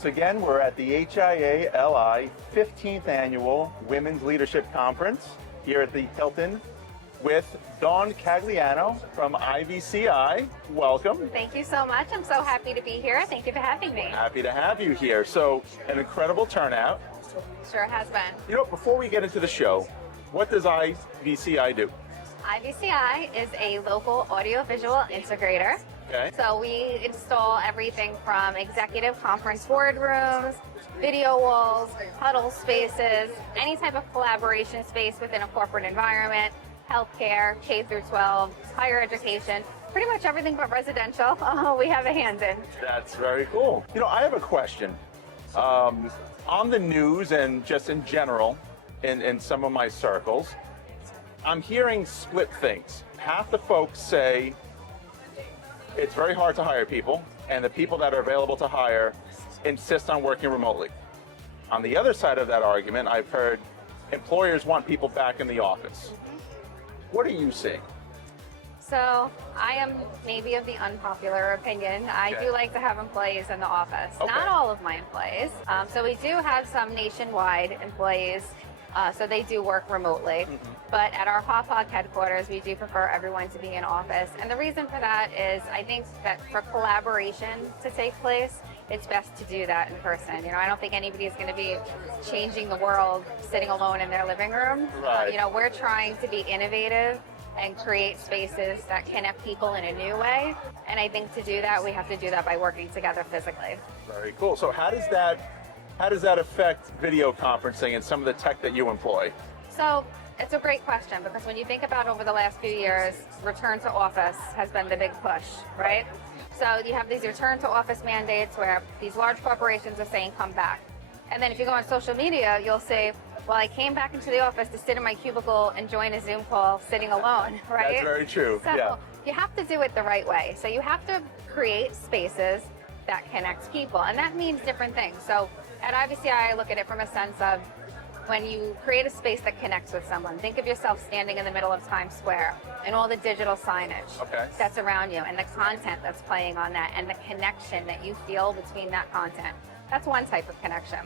Once again, we're at the HIA-LI 15th Annual Women's Leadership Conference here at the Hilton with Dawn Cagliano from IVCi. Welcome. Thank you so much. I'm so happy to be here. Thank you for having me. Happy to have you here. So, an incredible turnout. Sure has been. You know, before we get into the show, what does IVCi do? IVCi is a local audiovisual integrator. Okay. So we install everything from executive conference boardrooms, video walls, huddle spaces, any type of collaboration space within a corporate environment, healthcare, K through 12, higher education, pretty much everything but residential, we have a hand in. That's very cool. You know, I have a question. On the news and just in general, in some of my circles, I'm hearing split things. Half the folks say it's very hard to hire people, and the people that are available to hire insist on working remotely. On the other side of that argument, I've heard employers want people back in the office. What are you seeing? So I am maybe of the unpopular opinion. I do like to have employees in the office. Okay. Not all of my employees. So we do have some nationwide employees. So they do work remotely. But at our HOPOG headquarters, we do prefer everyone to be in office. And the reason for that is I think that for collaboration to take place, it's best to do that in person. You know, I don't think anybody is going to be changing the world sitting alone in their living room. Right. You know, we're trying to be innovative and create spaces that connect people in a new way. And I think to do that, we have to do that by working together physically. Very cool. So how does that affect video conferencing and some of the tech that you employ? So it's a great question, because when you think about over the last few years, return to office has been the big push, right? So you have these return to office mandates where these large corporations are saying, come back. And then if you go on social media, you'll say, well, I came back into the office to sit in my cubicle and join a Zoom call sitting alone, right? That's very true, So yeah. you have to do it the right way. So you have to create spaces that connect people, and that means different things. So at IVCi, I look at it from a sense of when you create a space that connects with someone, think of yourself standing in the middle of Times Square and all the digital signage that's around you and the content that's playing on that and the connection that you feel between that content. That's one type of connection.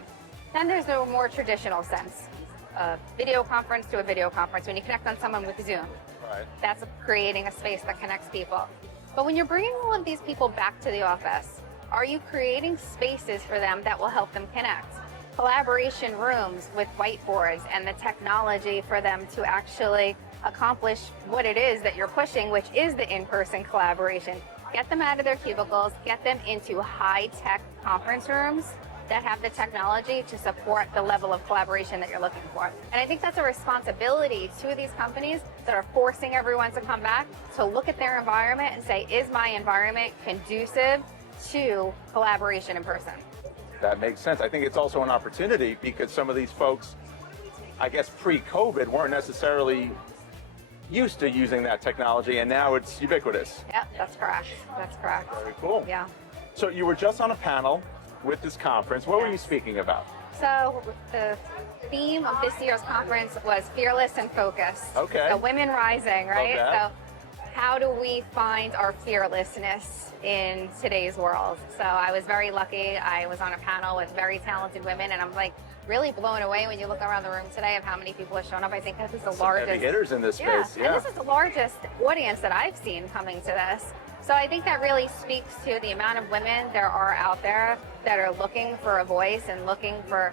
Then there's a more traditional sense, a video conference to a video conference. When you connect on someone with Zoom, that's creating a space that connects people. But when you're bringing all of these people back to the office, are you creating spaces for them that will help them connect? Collaboration rooms with whiteboards and the technology for them to actually accomplish what it is that you're pushing, which is the in-person collaboration. Get them out of their cubicles, get them into high-tech conference rooms that have the technology to support the level of collaboration that you're looking for. And I think that's a responsibility to these companies that are forcing everyone to come back to look at their environment and say, is my environment conducive to collaboration in person? That makes sense. I think it's also an opportunity because some of these folks, I guess pre-COVID, weren't necessarily used to using that technology, and now it's ubiquitous. Yep, that's correct. That's correct. Very cool. Yeah. So you were just on a panel with this conference. What were you speaking about? So the theme of this year's conference was fearless and focused. Okay. So women rising, right? Okay. So how do we find our fearlessness in today's world? So I was very lucky. I was on a panel with very talented women, and I'm like really blown away when you look around the room today of how many people have shown up. I think this is the largest. Heavy hitters in this space. And this is the largest audience that I've seen coming to this. So I think that really speaks to the amount of women there are out there that are looking for a voice and looking for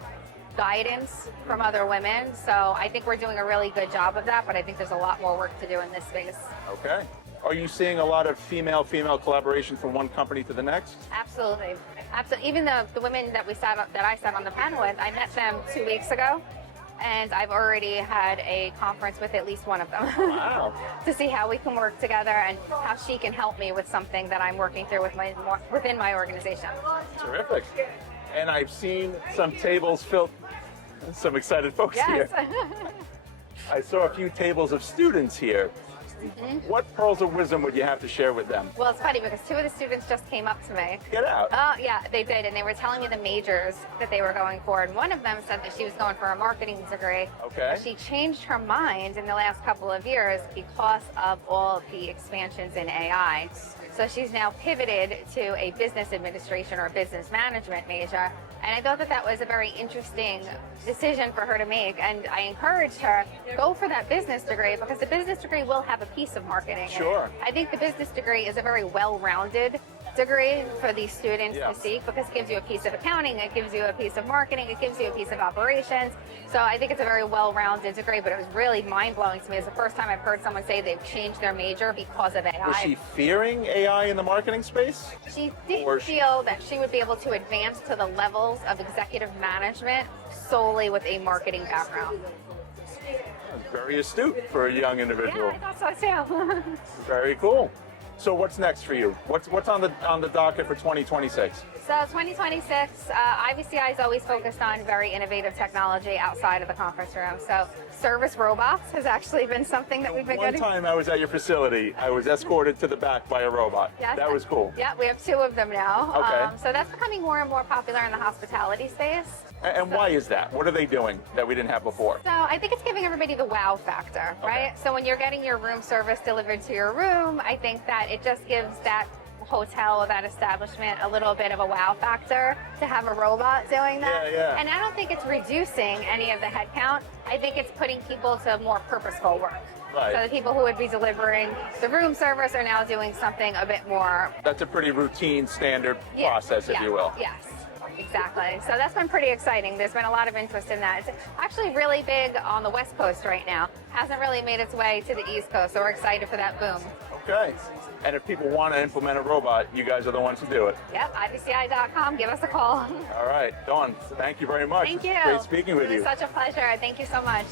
guidance from other women. So I think we're doing a really good job of that, but I think there's a lot more work to do in this space. Okay. Are you seeing a lot of female-female collaboration from one company to the next? Absolutely. Absolutely. Even the women that I sat on the panel with, I met them 2 weeks ago, and I've already had a conference with at least one of them. Wow. To see how we can work together and how she can help me with something that I'm working through within my organization. Terrific. And I've seen some tables filled, some excited folks here. I saw a few tables of students here. What pearls of wisdom would you have to share with them? Well, it's funny because two of the students just came up to me. Get out. Oh, yeah, they did. And they were telling me the majors that they were going for. And one of them said that she was going for a marketing degree. Okay. She changed her mind in the last couple of years because of all of the expansions in AI. So she's now pivoted to a business administration or business management major. And I thought that that was a very interesting decision for her to make. And I encouraged her, go for that business degree, because the business degree will have a piece of marketing. Sure. I think the business degree is a very well-rounded degree for these students to seek, because it gives you a piece of accounting, it gives you a piece of marketing, it gives you a piece of operations. So I think it's a very well-rounded degree, but it was really mind-blowing to me. It's the first time I've heard someone say they've changed their major because of AI. Was she fearing AI in the marketing space? She didn't feel that she would be able to advance to the levels of executive management solely with a marketing background. Very astute for a young individual. Yeah, I thought so too. Very cool. So what's next for you? What's on the docket for 2026? So 2026, IVCi is always focused on very innovative technology outside of the conference room. So service robots has actually been something that we've been One time I was at your facility, I was escorted to the back by a robot. Yes, that was cool. Yeah, we have 2 of them now. Okay. So that's becoming more and more popular in the hospitality space. And why is that? What are they doing that we didn't have before? So I think it's giving everybody the wow factor, right? So when you're getting your room service delivered to your room, I think that it just gives that hotel or that establishment a little bit of a wow factor to have a robot doing that. Yeah. And I don't think it's reducing any of the headcount. I think it's putting people to more purposeful work. Right. So the people who would be delivering the room service are now doing something a bit more. That's a pretty routine, standard process, if you will. Yes. Exactly. So that's been pretty exciting. There's been a lot of interest in that. It's actually really big on the West Coast right now. Hasn't really made its way to the East Coast, so we're excited for that boom. Okay. And if people want to implement a robot, you guys are the ones to do it. Yep, IVCi.com. Give us a call. All right. Dawn, thank you very much. Thank you. It's great speaking with It you. was such a pleasure. Thank you so much.